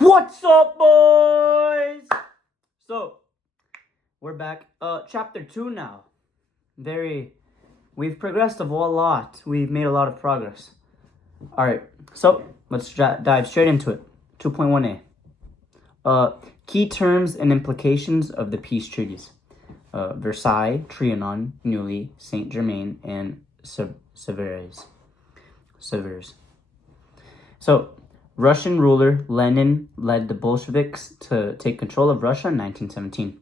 What's up, boys? So, we're back. Chapter 2 now. We've progressed a whole lot. We've made a lot of progress. Alright, so let's dive straight into it. 2.1a. Key terms and implications of the peace treaties. Versailles, Trianon, Neuilly, Saint-Germain, and Sevres. So, Russian ruler Lenin led the Bolsheviks to take control of Russia in 1917.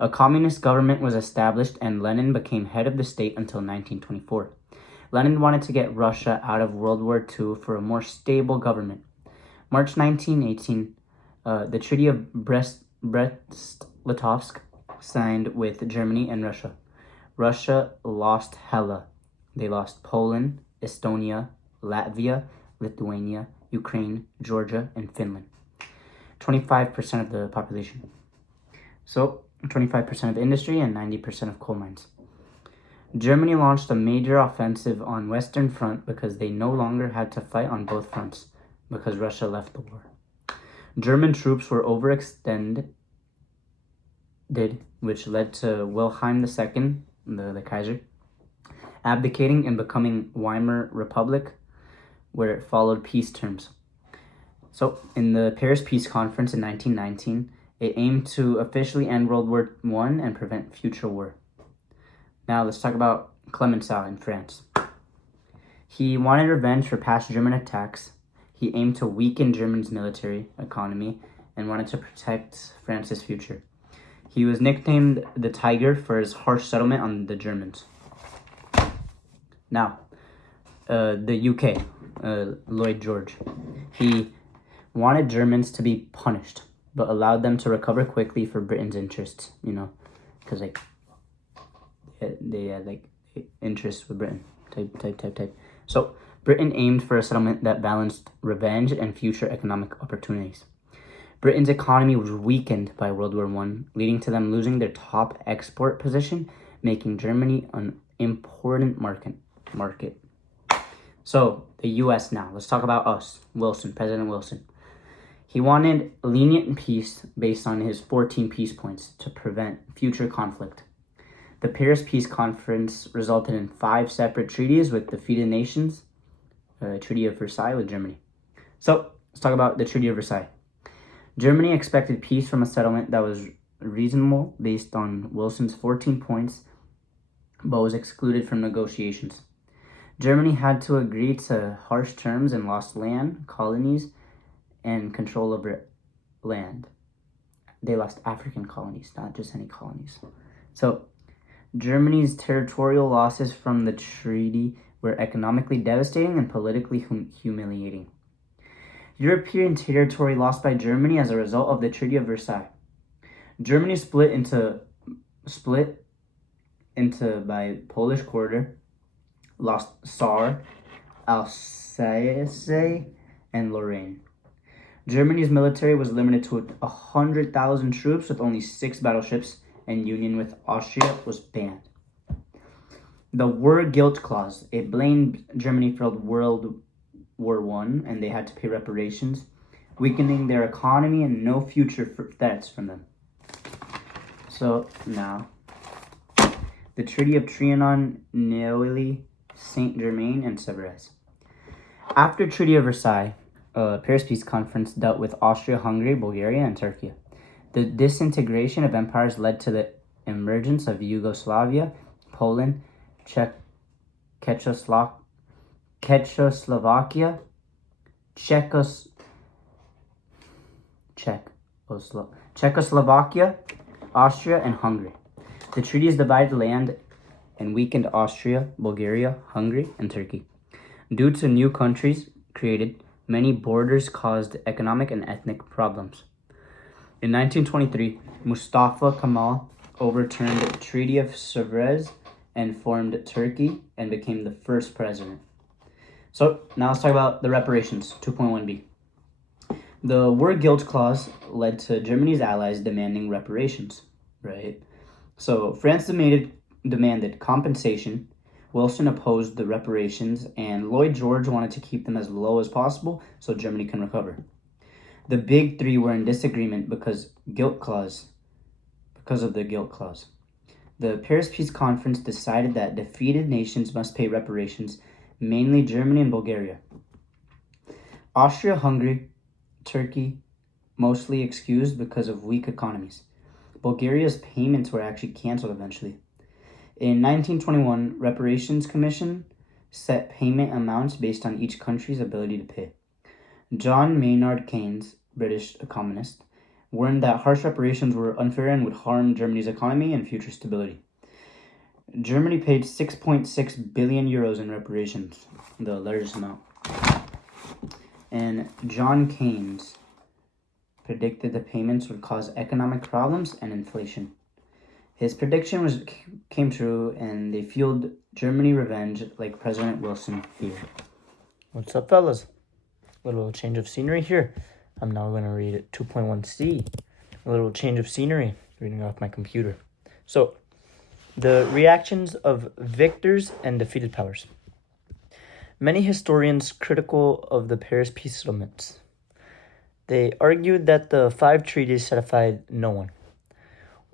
A communist government was established and Lenin became head of the state until 1924. Lenin wanted to get Russia out of World War II for a more stable government. March 1918, the Treaty of Brest-Litovsk signed with Germany and Russia. Russia lost Hela. They lost Poland, Estonia, Latvia, Lithuania, Ukraine, Georgia, and Finland. 25% of the population. So, 25% of industry and 90% of coal mines. Germany launched a major offensive on Western Front because they no longer had to fight on both fronts because Russia left the war. German troops were overextended, which led to Wilhelm II, the Kaiser, abdicating and becoming Weimar Republic, where it followed peace terms. So, in the Paris Peace Conference in 1919, it aimed to officially end World War I and prevent future war. Now, let's talk about Clemenceau in France. He wanted revenge for past German attacks. He aimed to weaken Germany's military economy and wanted to protect France's future. He was nicknamed the Tiger for his harsh settlement on the Germans. Now, the UK, Lloyd George. He wanted Germans to be punished, but allowed them to recover quickly for Britain's interests, because they had interests with Britain, type. So Britain aimed for a settlement that balanced revenge and future economic opportunities. Britain's economy was weakened by World War I, leading to them losing their top export position, making Germany an important market. So, the U.S. now. Let's talk about us. President Wilson. He wanted lenient peace based on his 14 peace points to prevent future conflict. The Paris Peace Conference resulted in 5 separate treaties with defeated nations, Treaty of Versailles with Germany. So, let's talk about the Treaty of Versailles. Germany expected peace from a settlement that was reasonable based on Wilson's 14 points, but was excluded from negotiations. Germany had to agree to harsh terms and lost land, colonies, and control over land. They lost African colonies, not just any colonies. So, Germany's territorial losses from the treaty were economically devastating and politically humiliating. European territory lost by Germany as a result of the Treaty of Versailles. Germany split into by Polish quarter, lost Saar, Alsace, and Lorraine. Germany's military was limited to 100,000 troops with only 6 battleships, and union with Austria was banned. The War Guilt Clause. It blamed Germany for World War I, and they had to pay reparations, weakening their economy and no future threats from them. So, now, the Treaty of Trianon, Neuilly, Saint-Germain, and Sevres. After Treaty of Versailles, Paris Peace Conference dealt with Austria-Hungary, Bulgaria, and Turkey. The disintegration of empires led to the emergence of Yugoslavia, Poland, Czechoslovakia, Austria, and Hungary. The treaties divided land and weakened Austria, Bulgaria, Hungary, and Turkey. Due to new countries created, many borders caused economic and ethnic problems. In 1923, Mustafa Kemal overturned the Treaty of Sevres and formed Turkey and became the first president. So, now let's talk about the reparations, 2.1b. The War Guilt Clause led to Germany's allies demanding reparations, right? So, France demanded compensation, Wilson opposed the reparations, and Lloyd George wanted to keep them as low as possible so Germany can recover. The big three were in disagreement because of the guilt clause. The Paris Peace Conference decided that defeated nations must pay reparations, mainly Germany and Bulgaria. Austria-Hungary, Turkey, mostly excused because of weak economies. Bulgaria's payments were actually canceled eventually. In 1921, Reparations Commission set payment amounts based on each country's ability to pay. John Maynard Keynes, British economist, warned that harsh reparations were unfair and would harm Germany's economy and future stability. Germany paid 6.6 billion euros in reparations, the largest amount. And John Keynes predicted the payments would cause economic problems and inflation. His prediction came true, and they fueled Germany revenge like President Wilson feared. What's up, fellas? A little change of scenery here. I'm now going to read 2.1c. A little change of scenery, reading off my computer. So, the reactions of victors and defeated powers. Many historians critical of the Paris peace settlements. They argued that the 5 treaties satisfied no one.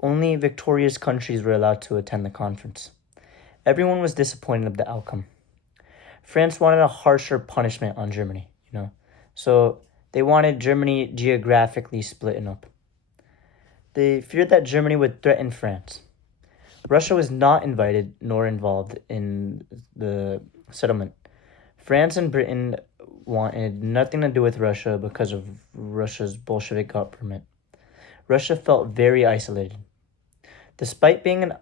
Only victorious countries were allowed to attend the conference. Everyone was disappointed of the outcome. France wanted a harsher punishment on Germany, So they wanted Germany geographically splitting up. They feared that Germany would threaten France. Russia was not invited nor involved in the settlement. France and Britain wanted nothing to do with Russia because of Russia's Bolshevik government. Russia felt very isolated. Despite being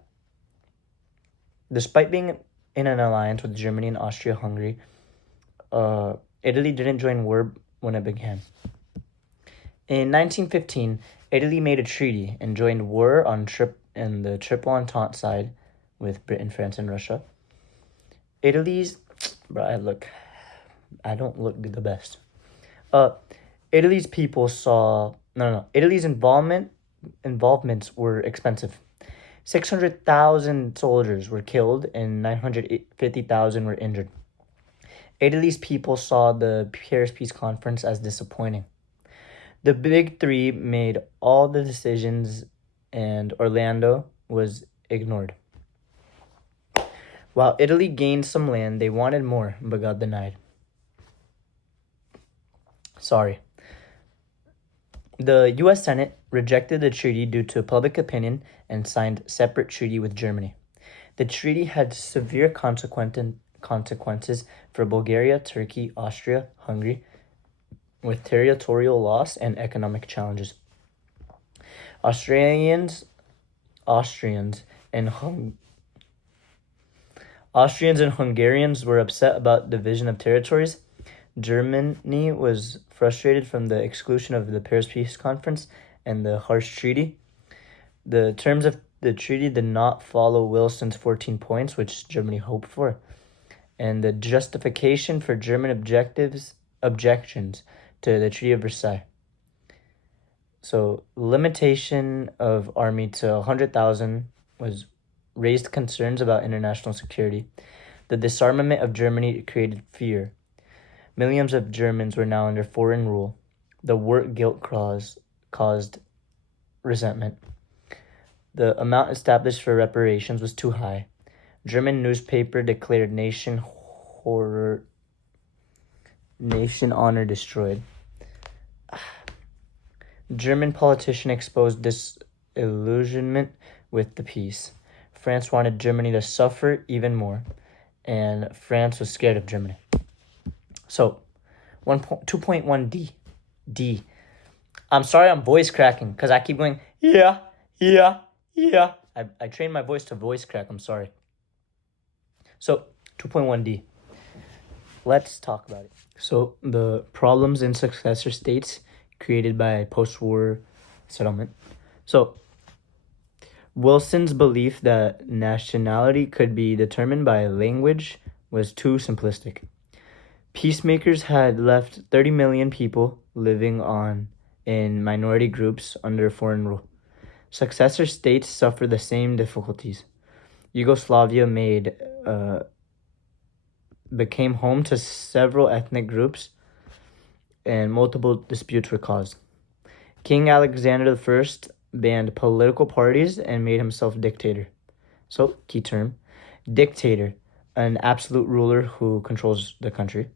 in an alliance with Germany and Austria-Hungary, Italy didn't join war when it began. In 1915, Italy made a treaty and joined war on the Triple Entente side with Britain, France, and Russia. Italy's involvements were expensive. 600,000 soldiers were killed and 950,000 were injured. Italy's people saw the Paris Peace Conference as disappointing. The big three made all the decisions and Orlando was ignored. While Italy gained some land, they wanted more but got denied. The U.S. Senate rejected the treaty due to public opinion and signed a separate treaty with Germany. The treaty had severe consequences for Bulgaria, Turkey, Austria, Hungary, with territorial loss and economic challenges. Austrians and Hungarians were upset about division of territories. Germany was frustrated from the exclusion of the Paris Peace Conference and the harsh treaty. The terms of the treaty did not follow Wilson's 14 points, which Germany hoped for, and the justification for German objections to the Treaty of Versailles. So, limitation of army to 100,000 was raised concerns about international security. The disarmament of Germany created fear. Millions of Germans were now under foreign rule. The work guilt clause caused resentment. The amount established for reparations was too high. German newspaper declared nation honor destroyed. German politician exposed disillusionment with the peace. France wanted Germany to suffer even more, and France was scared of Germany. So, 2.1D. D. I'm sorry I'm voice cracking, because I keep going, yeah. I trained my voice to voice crack, I'm sorry. So, 2.1D. Let's talk about it. So, the problems in successor states created by post-war settlement. So, Wilson's belief that nationality could be determined by language was too simplistic. Peacemakers had left 30 million people living in minority groups under foreign rule. Successor states suffered the same difficulties. Yugoslavia became home to several ethnic groups. and multiple disputes were caused. King Alexander I banned political parties and made himself dictator. So, key term, dictator, an absolute ruler who controls the country.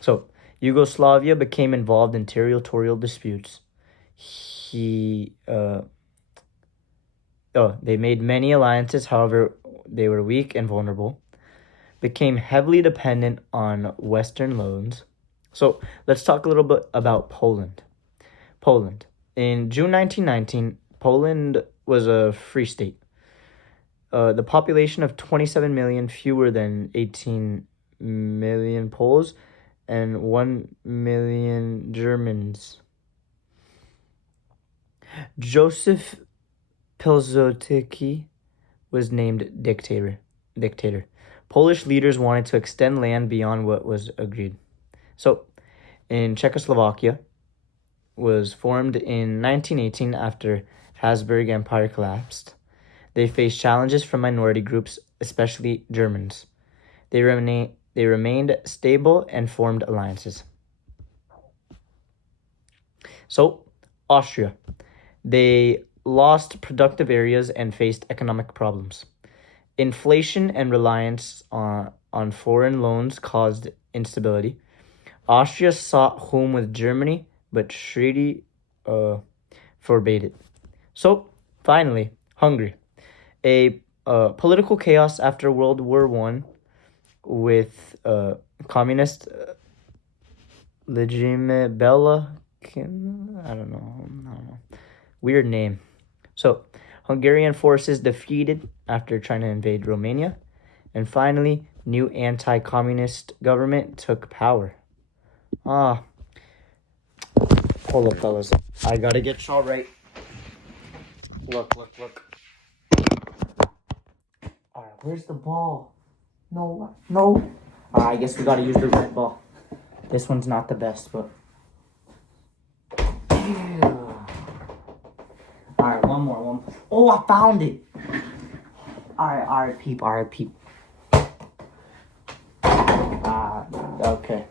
So, Yugoslavia became involved in territorial disputes. They made many alliances, however, they were weak and vulnerable. Became heavily dependent on Western loans. So, let's talk a little bit about Poland. Poland. In June 1919, Poland was a free state. The population of 27 million, fewer than 18 million Poles, and 1 million Germans. Joseph Pilsudski was named dictator. Polish leaders wanted to extend land beyond what was agreed. So, in Czechoslovakia, was formed in 1918 after Habsburg Empire collapsed. They faced challenges from minority groups, especially Germans. They remained stable and formed alliances. So, Austria. They lost productive areas and faced economic problems. Inflation and reliance on foreign loans caused instability. Austria sought home with Germany, but treaty forbade it. So, finally, Hungary. A political chaos after World War I with communist regime Bela. I don't know. Weird name. So, Hungarian forces defeated after trying to invade Romania. And finally, new anti-communist government took power. Hold up, fellas. I gotta get y'all right. Look. Alright, where's the ball? No. Alright, I guess we gotta use the red ball. This one's not the best, but... Alright, one more. Oh, I found it! Alright, peep. Okay.